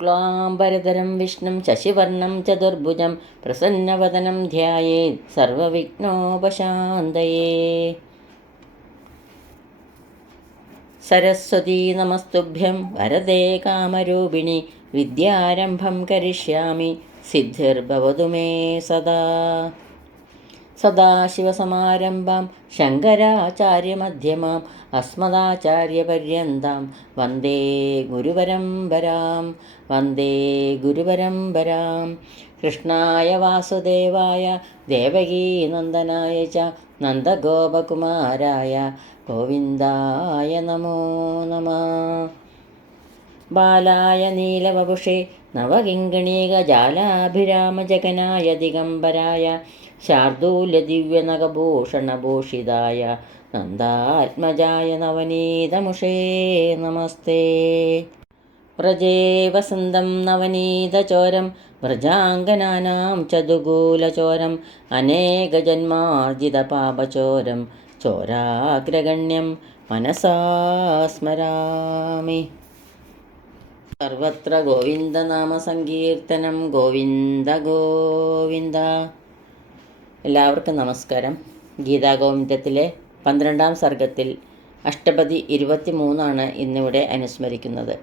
ക്ലാംബരധരം വിഷ്ണും ശശിവർണം ചതുർഭുജം പ്രസന്നവദനം ധ്യായേത് സർവവിഘ്നോപശാന്തയേ. സരസ്വതീ നമസ്തുഭ്യം വരദേ കാമരൂപിണി വിദ്യാരംഭം കരിഷ്യാമി സിദ്ധിർഭവതു may സദാ. സദാശിവസമാരംഭാം ശങ്കരാചാര്യമധ്യമാം അസ്മദാചാര്യപര്യന്താം വന്ദേ ഗുരുപരമ്പരാം കൃഷ്ണായ വാസുദേവായ ദേവകീനന്ദനായ ച നന്ദഗോപകുമാരായ ഗോവിന്ദായ നമോ നമഃ. ബാലായ നീലവപുഷേ നവകിങ്കണീകജാലാഭിരാമജഗനായ ദിഗംബരായ ശാർദൂല്യദിവ്യനഖഭൂഷണഭൂഷിതായ നന്ദാത്മജായ നവനീതമുഷേ നമസ്തേ. വ്രജേ വസന്തം നവനീതചോരം വ്രജാംഗനാനാം ചതുകൂലചോരം അനേകജന്മാർജിതപാപചോരം ചോരാഗ്രഗണ്യം മനസാ സ്മരാമി. സർവത്ര ഗോവിന്ദനാമസങ്കീർത്തനം ഗോവിന്ദ ഗോവിന്ദ. എല്ലാവർക്കും നമസ്കാരം. ഗീതാഗോവിന്ദത്തിലെ 12-ാം സർഗത്തിൽ അഷ്ടപതി 23 ഇന്നിവിടെ അനുസ്മരിക്കുന്നത്.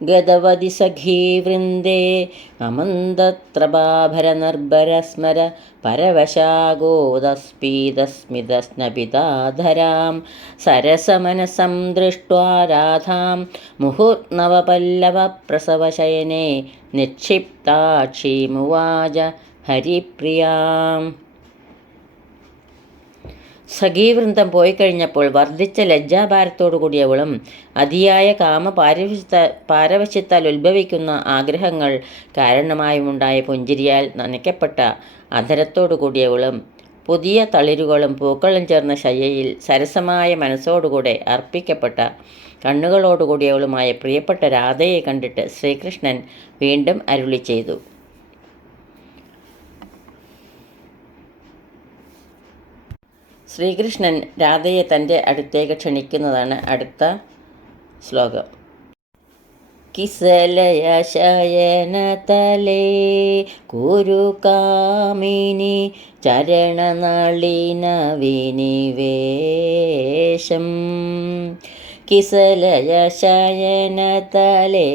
ഗതവതി സഖീ വൃന്ദേ അമന്തത്രഭാഭരനർഭരസ്മര പരവശാഗോദസ്പീതസ്മിതസ്നപിതാധരാം സരസമനസം ദൃഷ്ട്വാ രാധാം മുഹുർനവപല്ലവപ്രസവശയനേ നിക്ഷിപ്താക്ഷീമുവാച ഹരിപ്രിയാം. സഖീവൃന്ദം പോയിക്കഴിഞ്ഞപ്പോൾ വർദ്ധിച്ച ലജ്ജാഭാരത്തോടുകൂടിയവളും അതിയായ പാരവശ്യത്താൽ ഉത്ഭവിക്കുന്ന ആഗ്രഹങ്ങൾ കാരണമായുമുണ്ടായ പുഞ്ചിരിയാൽ നനയ്ക്കപ്പെട്ട അധരത്തോടുകൂടിയവളും പുതിയ തളിരുകളും പൂക്കളും ചേർന്ന ശയ്യയിൽ സരസമായ മനസ്സോടുകൂടെ അർപ്പിക്കപ്പെട്ട കണ്ണുകളോടുകൂടിയവളുമായ പ്രിയപ്പെട്ട രാധയെ കണ്ടിട്ട് ശ്രീകൃഷ്ണൻ വീണ്ടും അരുളി ചെയ്തു. ശ്രീകൃഷ്ണൻ രാധയെ തൻ്റെ അടുത്തേക്ക് ക്ഷണിക്കുന്നതാണ് അടുത്ത ശ്ലോകം. കിസലയ ശയനതലേ കുരുകാമിനി ചരണനളിന വിനിവേശം. കിസലയ ശയനതലേ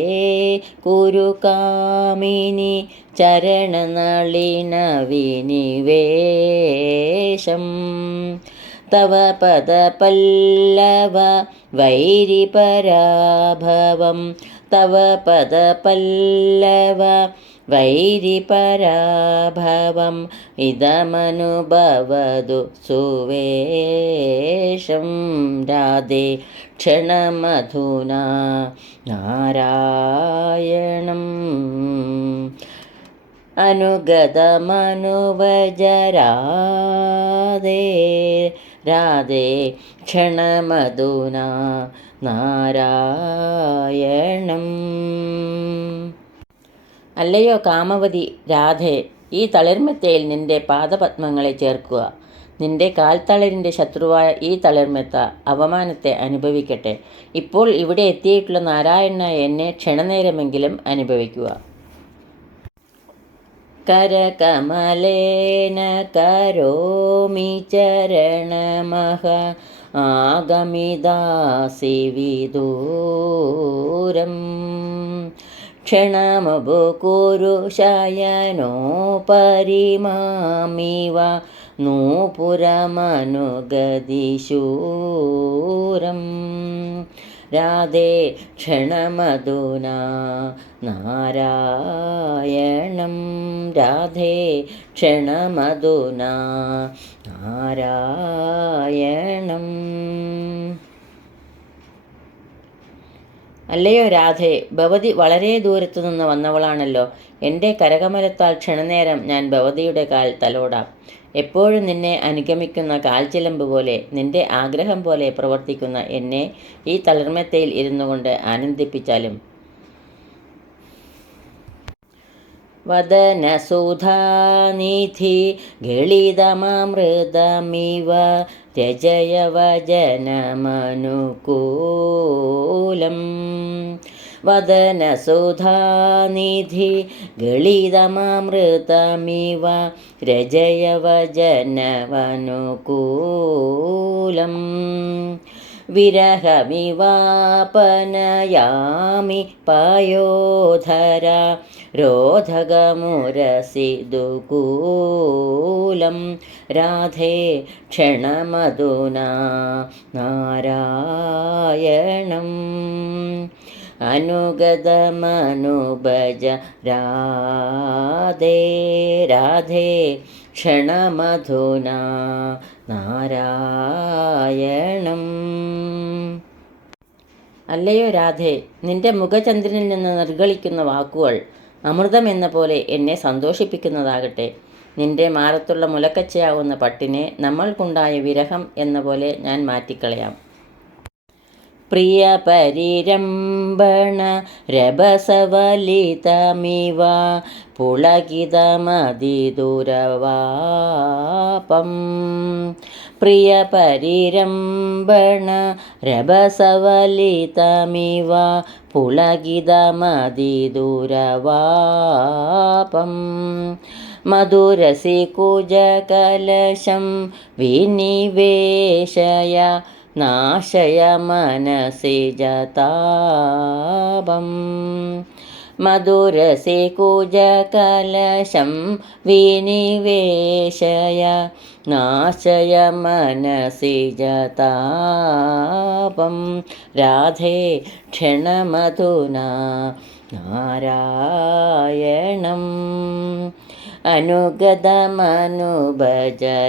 കുരുകാമിനി ചരണനളിന വിനിവേശം. തവ പദപല്ലവ വൈരിപരാഭവം തവ പദപല്ലവ വൈരിപരാഭവം ഇദമനുഭവതു സുവേഷം. രാധേ ക്ഷണമധുനാ നാരായണം അനുഗതമനുവജരാധേ. രാധേ ക്ഷണമധുനാ നാരായണം. അല്ലയോ കാമവതി രാധേ, ഈ തളിർമെത്തയിൽ നിന്റെ പാദപത്മങ്ങളെ ചേർക്കുക. നിന്റെ കാൽത്തളിരിൻ്റെ ശത്രുവായ ഈ തളിർമെത്ത അവമാനത്തെ അനുഭവിക്കട്ടെ. ഇപ്പോൾ ഇവിടെ എത്തിയിട്ടുള്ള നാരായണനായ എന്നെ ക്ഷണനേരമെങ്കിലും അനുഭവിക്കുക. കരകമലേന കരോമി ചരണമഹ ആഗമിദാസി വിദൂരം. ക്ഷണമഭുകുരു ശയനോപരിമാമിവ നൂപുരമനുഗതിശൂരം. രാധേ ക്ഷണമധുനാ നാരായണം. രാധേ ക്ഷണമധുനാ നാരായണം. അല്ലയോ രാധേ, ഭവതി വളരെ ദൂരത്തു നിന്ന് വന്നവളാണല്ലോ. എൻ്റെ കരകമലത്താൽ ക്ഷണനേരം ഞാൻ ഭവതിയുടെ കാൽ തലോടാം. എപ്പോഴും നിന്നെ അനുഗമിക്കുന്ന കാൽച്ചിലമ്പ് പോലെ നിന്റെ ആഗ്രഹം പോലെ പ്രവർത്തിക്കുന്ന എന്നെ ഈ തളിർമെത്തയിൽ ഇരുന്നു കൊണ്ട് ആനന്ദിപ്പിച്ചാലും. വദനസുധാനിധി ഗളിതമൃതമിവ രജയവജനമനുകൂലം. വദനസുധാനിധി ഗളിതമൃതമിവ രജയവജനവനുകൂലം വിരഹമിവാപനയാമി പയോധര രോധകമുരസിദുകൂലം രാധേ ക്ഷണമധുനാ നാരായണം അനുഗതമനുഭജ രാധേ രാധേ ക്ഷണമധുനാ നാരായണം. അല്ലയോ രാധേ, നിന്റെ മുഖചന്ദ്രനിൽ നിന്ന് നിർഗളിക്കുന്ന വാക്കുകൾ അമൃതമെന്ന പോലെ എന്നെ സന്തോഷിപ്പിക്കുന്നതാകട്ടെ. നിന്റെ മാറത്തുള്ള മുലക്കച്ചയാവുന്ന പട്ടിനെ നമ്മൾക്കുണ്ടായ വിരഹം എന്ന പോലെ ഞാൻ മാറ്റിക്കളയാം. പ്രിയ പരിരംഭണ രഭസവലിതമിവ പുളകിതമതിദുരവാപം പ്രിയ പരിരംഭണ രഭസവലിതമിവ പുളകിതമതിദുരവാപം മധുരസികുജകലശം വിനിവേശയ നാശയ മനസി ജതാപം മധുരസികുജകലശം വിനിവേശയ നാശയ മനസി ജതാപം രാധേ ക്ഷണമധുനാ നാരായണം അനുഗതമനുഭജ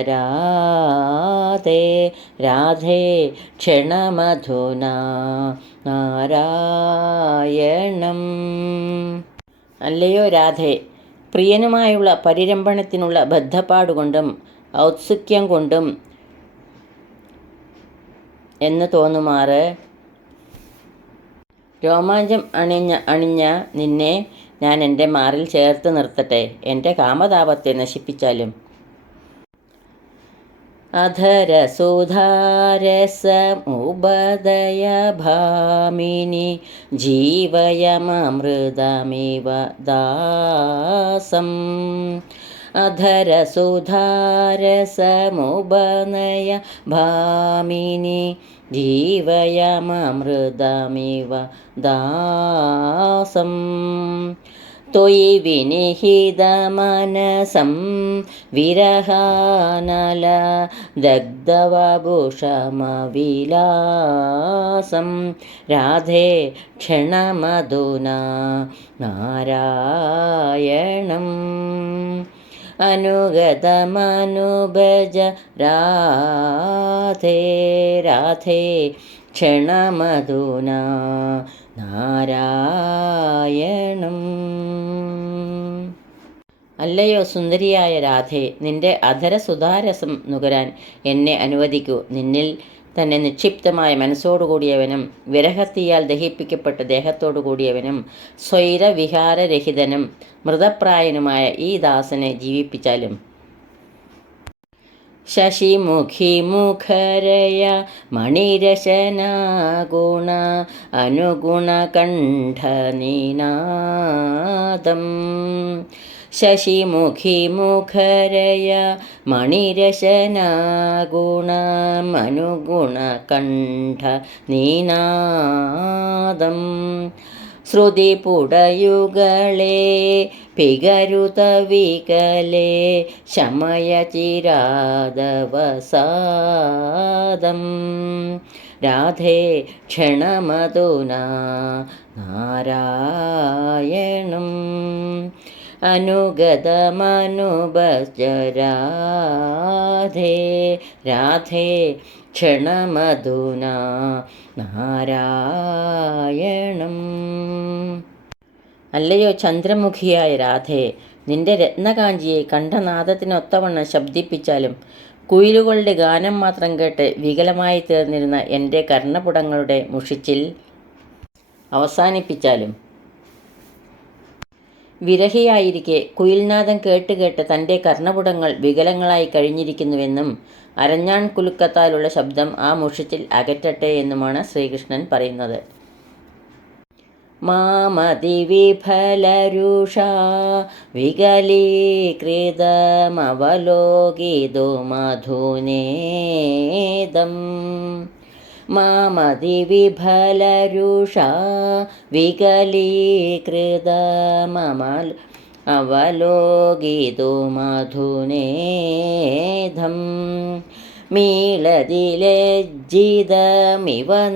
രാധേ രാധേ ക്ഷണമധുനാ നാരായണം. അല്ലയോ രാധേ, പ്രിയനുമായുള്ള പരിരംഭണത്തിനുള്ള ബദ്ധപ്പാടുകൊണ്ടും ഔത്സുക്യം കൊണ്ടും എന്ന് തോന്നുമാറ് രോമാഞ്ചം അണിഞ്ഞ നിന്നെ ഞാൻ എൻ്റെ മാറിൽ ചേർത്ത് നിർത്തട്ടെ. എൻ്റെ കാമതാപത്തെ നശിപ്പിച്ചാലും. അധരസുധാരസമുപദയ ഭാമിനി ജീവയമമൃതമിവ ദാസം അധരസുധാരസമുപനയ ഭാമിനി ജീവയമമൃതമിവ ദാസം ത്വയി വിനിഹിതമനസം വിരഹാനല ദഗ്ധവഭൂഷമവിലാസം രാധേ ക്ഷണമധുനാ നാരായണം അനുഗതമനുഭജ രാധേ രാധേ ക്ഷണമധുനാ നാരായണം. അല്ലയോ സുന്ദരിയായ രാധേ, നിന്റെ അധരസുധാരസം നുകരാൻ എന്നെ അനുവദിക്കൂ. നിന്നിൽ തന്നെ നിക്ഷിപ്തമായ മനസ്സോടുകൂടിയവനും വിരഹത്തിയാൽ ദഹിപ്പിക്കപ്പെട്ട ദേഹത്തോടു കൂടിയവനും സ്വൈരവിഹാരരഹിതനും മൃതപ്രായനുമായ ഈ ദാസനെ ജീവിപ്പിച്ചാലും. ശശിമുഖി മുഖരയ മണിരശനാഗുണ അനുഗുണ കണ്ഠനിനാദം ശശിമുഖി മുഖരയ മണിരശനാഗുണമനുഗുണ കണ്ഠ നീനാദം ശ്രുതിപുടയുകളെ പികരുതവികലെ ശമയചിരാദവസാദം രാധേ ക്ഷണമധുനാ നാരായണം അനുഗതമനുഭജ രാധേ രാധേ ക്ഷണമധുനാ നാരായണം. അല്ലയോ ചന്ദ്രമുഖിയായ രാധേ, നിന്റെ രത്നകാഞ്ചിയെ കണ്ഠനാദത്തിനൊത്തവണ്ണം ശബ്ദിപ്പിച്ചാലും കുയിലുകളുടെ ഗാനം മാത്രം കേട്ട് വികലമായി തീർന്നിരുന്ന എൻ്റെ കർണപുടങ്ങളുടെ മുഷിച്ചിൽ അവസാനിപ്പിച്ചാലും. വിരഹിയായിരിക്കെ കുയിൽനാദം കേട്ട് തൻ്റെ കർണപുടങ്ങൾ വികലങ്ങളായി കഴിഞ്ഞിരിക്കുന്നുവെന്നും അരഞ്ഞാൺ കുലുക്കത്താലുള്ള ശബ്ദം ആ മുഷിച്ചിൽ അകറ്റട്ടെ എന്നുമാണ് ശ്രീകൃഷ്ണൻ പറയുന്നത്. മാമതിവിഫലരുഷാ വികലീകൃതമവലോകിതു മധുനേദം. മാമതിവിഫലരുഷാ വികലീകൃതമവലോകിതു മധുനേദം. മീളതിലജ്ജിതമിവ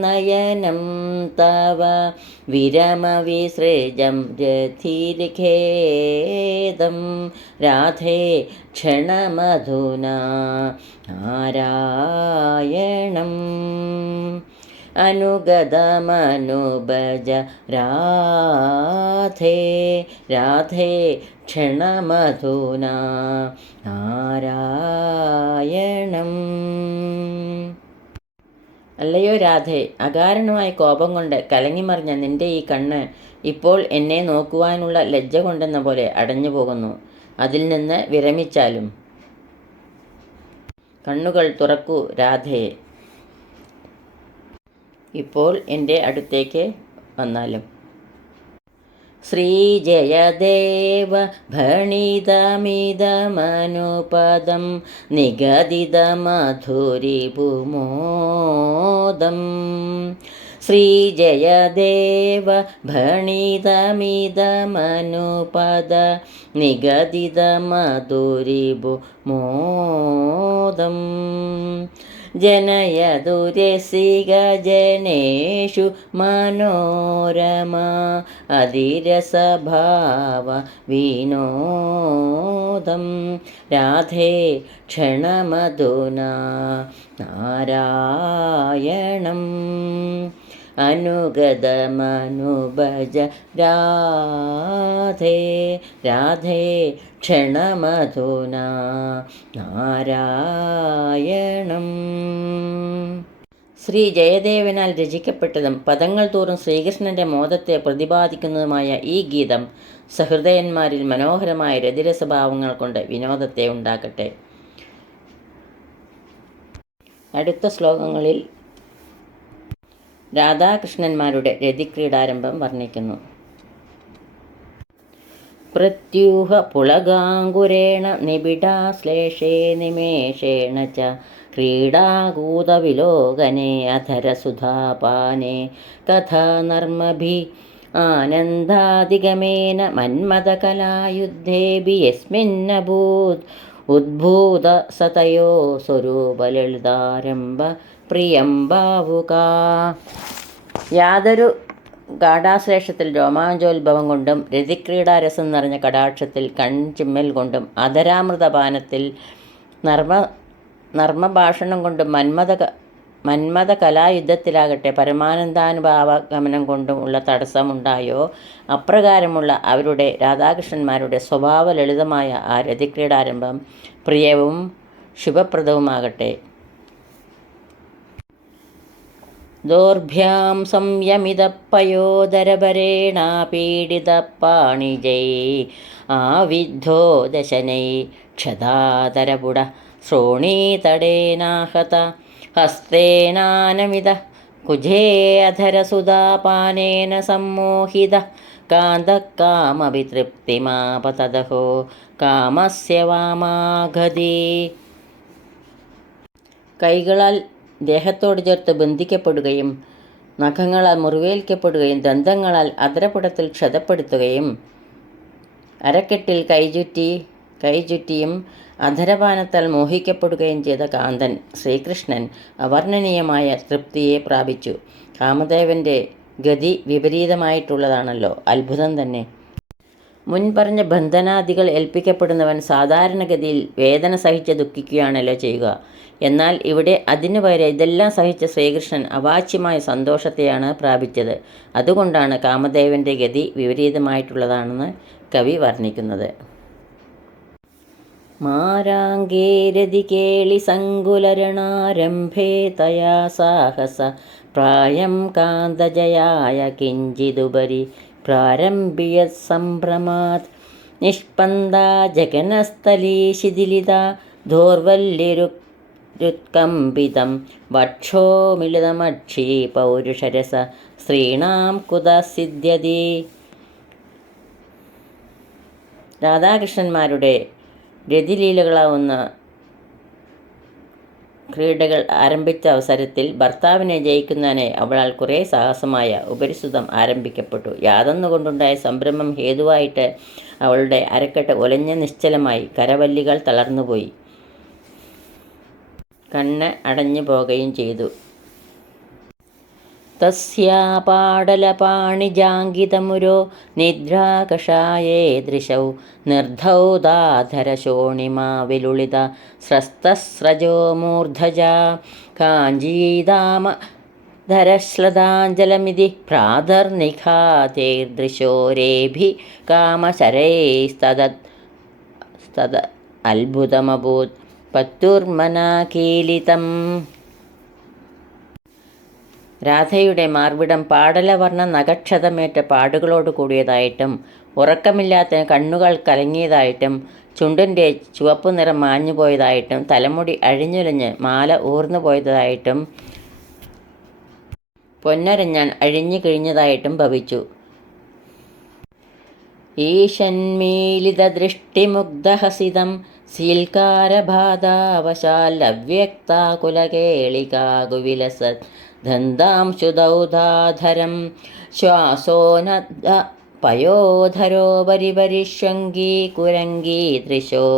നയനം തവ വിരമവിസൃജം രതിർഖേദം. രാധേ ക്ഷണമധുനാ നാരായണം. അനുഗതമനുഭജ രാധേ രാധേ ക്ഷണമധുനാ നാരായണം. അല്ലയോ രാധേ, അകാരണമായ കോപം കൊണ്ട് കലങ്ങിമറിഞ്ഞ നിന്റെ ഈ കണ്ണ് ഇപ്പോൾ എന്നെ നോക്കുവാനുള്ള ലജ്ജ കൊണ്ടെന്ന പോലെ അടഞ്ഞു പോകുന്നു. അതിൽ നിന്ന് വിരമിച്ചാലും കണ്ണുകൾ തുറക്കൂ രാധേ. ഇപ്പോൾ എൻ്റെ അടുത്തേക്ക് വന്നാലും. ശ്രീജയദേവ ഭണിതമിതമനുപദം നിഗദിതമധുരിപുമോദം. ശ്രീജയദേവ ഭണിതമിതമനുപദ നിഗദിതമധുരിപുമോദം. ജനയതു രസികജനേഷു മനോരമാ അതിരസഭാവ വിനോദം. രാധേ ക്ഷണമധുനാ നാരായണം. അനുഗതമനുഭജ രാധേ രാധേ ക്ഷണമധുനാ നാരായണം. ശ്രീ ജയദേവനാൽ രചിക്കപ്പെട്ടതും പദങ്ങൾ തോറും ശ്രീകൃഷ്ണൻ്റെ മോദത്തെ പ്രതിപാദിക്കുന്നതുമായ ഈ ഗീതം സഹൃദയന്മാരിൽ മനോഹരമായ രതിരസഭാവങ്ങൾ കൊണ്ട് വിനോദത്തെ ഉണ്ടാക്കട്ടെ. അടുത്ത ശ്ലോകങ്ങളിൽ രാധാകൃഷ്ണന്മാരുടെ രതിക്രീഡാരംഭം വർണ്ണിക്കുന്നു. പ്രത്യൂഹ പുളകാങ്കുരേണ നിബിഡാശ്ലേഷേ നിമേഷേണ ച ക്രീഡാകൂതവിലോകനെ അധരസുധാപാനെ കഥാനർമ്മഭി ആനന്ദാധിഗമേന മന്മഥകലായുദ്ധേഭി യസ്മിന്നഭൂത് ഉദ്ഭൂത സതയോ സ്വരൂപലളിതാരംഭ പ്രിയം ഭാവുക. യാതൊരു ഗാഢാശ്ലേഷത്തിൽ രോമാഞ്ചോത്ഭവം കൊണ്ടും രതിക്രീഡാരസം നിറഞ്ഞ കടാക്ഷത്തിൽ കൺചിമ്മൽ കൊണ്ടും അധരാമൃതപാനത്തിൽ നർമ്മഭാഷണം കൊണ്ടും മന്മഥ കലായുദ്ധത്തിലാകട്ടെ പരമാനന്ദാനുഭാവഗമനം കൊണ്ടും ഉള്ള തടസ്സമുണ്ടായോ അപ്രകാരമുള്ള അവരുടെ രാധാകൃഷ്ണന്മാരുടെ സ്വഭാവ ലളിതമായ ആ രതിക്രീഡാരംഭം പ്രിയവും ശുഭപ്രദവുമാകട്ടെ. ദോർഭ്യാം സംയമിതപ്പയോദരഭരേണ പീഡിതപാണിജൈ ആവിദ്ധോ ദശനൈ ക്ഷതാതരപുട ശ്രോണീതടേനാഹത ഹസ്തേനാനമിത കുജേ അധരസുധാപാനേന സമ്മോഹിത കാന്തകാമവിതൃപ്തിമാപതദഹോ കാമസ്യ വാമാഗതി. കൈകളാൽ ദേഹത്തോട് ചേർത്ത് ബന്ധിക്കപ്പെടുകയും നഖങ്ങളാൽ മുറിവേൽക്കപ്പെടുകയും ദന്തങ്ങളാൽ അധരപുടത്തിൽ ക്ഷതപ്പെടുത്തുകയും അരക്കെട്ടിൽ കൈചുറ്റിയും അധരപാനത്താൽ മോഹിക്കപ്പെടുകയും ചെയ്ത കാന്തൻ ശ്രീകൃഷ്ണൻ അവർണ്ണനീയമായ തൃപ്തിയെ പ്രാപിച്ചു. കാമദേവൻ്റെ ഗതി വിപരീതമായിട്ടുള്ളതാണല്ലോ, അത്ഭുതം തന്നെ. മുൻപറഞ്ഞ ബന്ധനാദികൾ ഏൽപ്പിക്കപ്പെടുന്നവൻ സാധാരണഗതിയിൽ വേദന സഹിച്ച് ദുഃഖിക്കുകയാണല്ലോ ചെയ്യുക. എന്നാൽ ഇവിടെ അതിനു പകരം ഇതെല്ലാം സഹിച്ച ശ്രീകൃഷ്ണൻ അവാച്യമായ സന്തോഷത്തെയാണ് പ്രാപിച്ചത്. അതുകൊണ്ടാണ് കാമദേവൻ്റെ ഗതി വിപരീതമായിട്ടുള്ളതാണെന്ന് കവി വർണ്ണിക്കുന്നത്. മാരാംഗേ കേളി സങ്കുലരണാരംഭേ തയാ സാഹസ പ്രായം കാന്തജയായ കിഞ്ചിതുപരി പ്രാരംഭിയത് സംഭ്രമാത് നിഷ്പന്ദാ ജഗനസ്ഥലീ ശിഥിലിത ധോർവല്ലിരുത്കമ്പിതം വക്ഷോ മിളിതമക്ഷീ പൗരുഷരസ സ്ത്രീണാം കുത സിദ്ധ്യതി. രാധാകൃഷ്ണന്മാരുടെ രതിലീലകളാവുന്ന ക്രീഡകൾ ആരംഭിച്ച അവസരത്തിൽ ഭർത്താവിനെ ജയിക്കുന്നതിനായി അവളാൽ കുറേ സാഹസമായ ഉപരിസുതം ആരംഭിക്കപ്പെട്ടു. യാതൊന്നുകൊണ്ടുണ്ടായ സംഭ്രമം ഹേതുവായിട്ട് അവളുടെ അരക്കെട്ട് ഉലഞ്ഞ നിശ്ചലമായി, കരവല്ലികൾ തളർന്നുപോയി, കണ്ണ് അടഞ്ഞു പോകുകയും ചെയ്തു. തസ്യാ പാടലപാണിജാങ്കിതമുരോ നിദ്രാകഷായേ ദൃശൗ നിർധൗതാധരശോണിമാ വിലുളിത സ്രസ്തസ്രജോ മൂർധജാ കാഞ്ചീതാമധരശ്ലതാഞ്ജലമിതി പ്രാതർനിഘാതൈർദൃശോരേഭി കാമശരൈസ്തദ അത്ഭുതമഭൂത് പത്തുർമനാകീലിതം. രാധയുടെ മാർവിടം പാടലവർണ്ണ നഖക്ഷതമേറ്റ പാടുകളോട് കൂടിയതായിട്ടും ഉറക്കമില്ലാത്ത കണ്ണുകൾ കലങ്ങിയതായിട്ടും ചുണ്ടിൻ്റെ ചുവപ്പു നിറം മാഞ്ഞുപോയതായിട്ടും തലമുടി അഴിഞ്ഞുലഞ്ഞ് മാല ഊർന്നു പോയതായിട്ടും പൊന്നരഞ്ഞാൻ അഴിഞ്ഞു കിഴിഞ്ഞതായിട്ടും ഭവിച്ചു. ഈഷന്മീലിതദൃഷ്ടിമുഗ്ധഹസിതം സീൽക്കാരബാധാവശാലവ്യക്താകുലകേളികാകുവിലസത് ദന്താംശുദൗധാധരം ശ്വാസോനദ്ദ പയോധരോപരിപരിഷ്വംഗീ കുരംഗീദൃശോ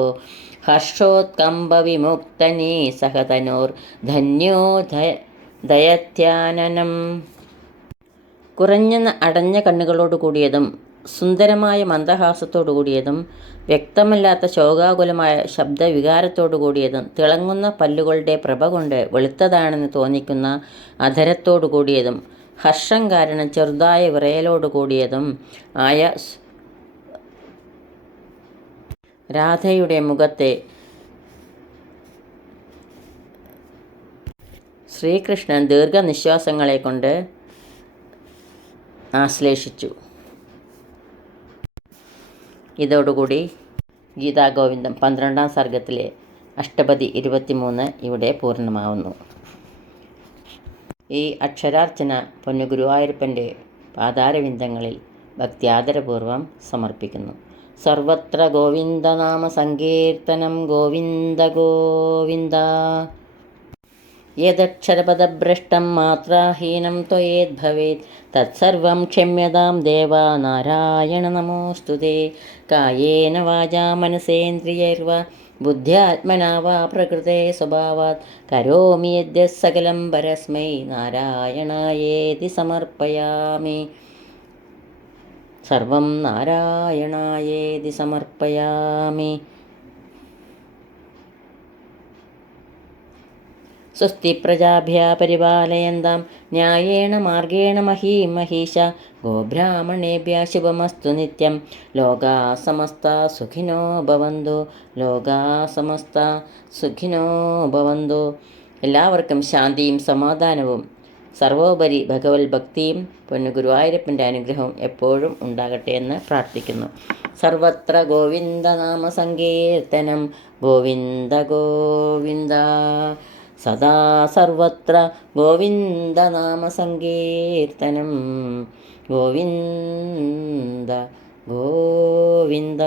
ഹർഷോത്കമ്പവിമുക്തനീ സഹതനോർ ധന്യോ ദയത്യാനനം. കുറഞ്ഞ അടഞ്ഞ കണ്ണുകളോട് കൂടിയതും സുന്ദരമായ മന്ദഹാസത്തോടു കൂടിയതും വ്യക്തമല്ലാത്ത ശോകാകുലമായ ശബ്ദവികാരത്തോടു കൂടിയതും തിളങ്ങുന്ന പല്ലുകളുടെ പ്രഭ കൊണ്ട് വെളുത്തതാണെന്ന് തോന്നിക്കുന്ന അധരത്തോടു കൂടിയതും ഹർഷം കാരണം ചെറുതായ വിറയലോടു കൂടിയതും ആയ രാധയുടെ മുഖത്തെ ശ്രീകൃഷ്ണൻ ദീർഘനിശ്വാസങ്ങളെ കൊണ്ട് ആശ്ലേഷിച്ചു. ഇതോടുകൂടി ഗീതാഗോവിന്ദം 12ാം സർഗത്തിലെ അഷ്ടപതി 23 ഇവിടെ പൂർണ്ണമാവുന്നു. ഈ അക്ഷരാർച്ചന പൊന്നു ഗുരുവായൂരപ്പൻ്റെ പാതാരവിന്ദങ്ങളിൽ ഭക്ത്യാദരപൂർവം സമർപ്പിക്കുന്നു. സർവത്ര ഗോവിന്ദനാമ സങ്കീർത്തനം ഗോവിന്ദ ഗോവിന്ദ. യദക്ഷരപദഭ്രഷ്ടം മാത്രാഹീനം ത്വയേദ്ഭവേത് തത്സർവം ക്ഷമ്യതാം ദേവ നാരായണ നമോസ്തുതേ. കായേന വാചാ മനസേന്ദ്രിയൈർവാ ബുദ്ധ്യാത്മനാ വാ പ്രകൃതേ സ്വഭാവാത് കരോമി യദ്യത് സകലം പരസ്മൈ നാരായണായേതി സമർപ്പയാമി. സർവം നാരായണായേതി സമർപ്പയാമി. സ്വസ്തി പ്രജാഭ്യാ പരിപാലയന്താം ന്യായേണ മാർഗേണ മഹീം മഹീഷ ഗോബ്രാഹ്മണേഭ്യ ശുഭമസ്തു നിത്യം. ലോകാ സമസ്ത സുഖിനോ ഭവന്തു. ലോകാ സമസ്ത സുഖിനോ ഭവന്തു. എല്ലാവർക്കും ശാന്തിയും സമാധാനവും സർവോപരി ഭഗവത് ഭക്തിയും പൊന്നു ഗുരുവായൂരപ്പൻ്റെ അനുഗ്രഹവും എപ്പോഴും ഉണ്ടാകട്ടെ എന്ന് പ്രാർത്ഥിക്കുന്നു. സർവത്ര ഗോവിന്ദനാമ സങ്കീർത്തനം ഗോവിന്ദ ഗോവിന്ദ. സദാ സർവത്ര ഗോവിന്ദനാമ സങ്കീർത്തനം ഗോവിന്ദ ഗോവിന്ദ.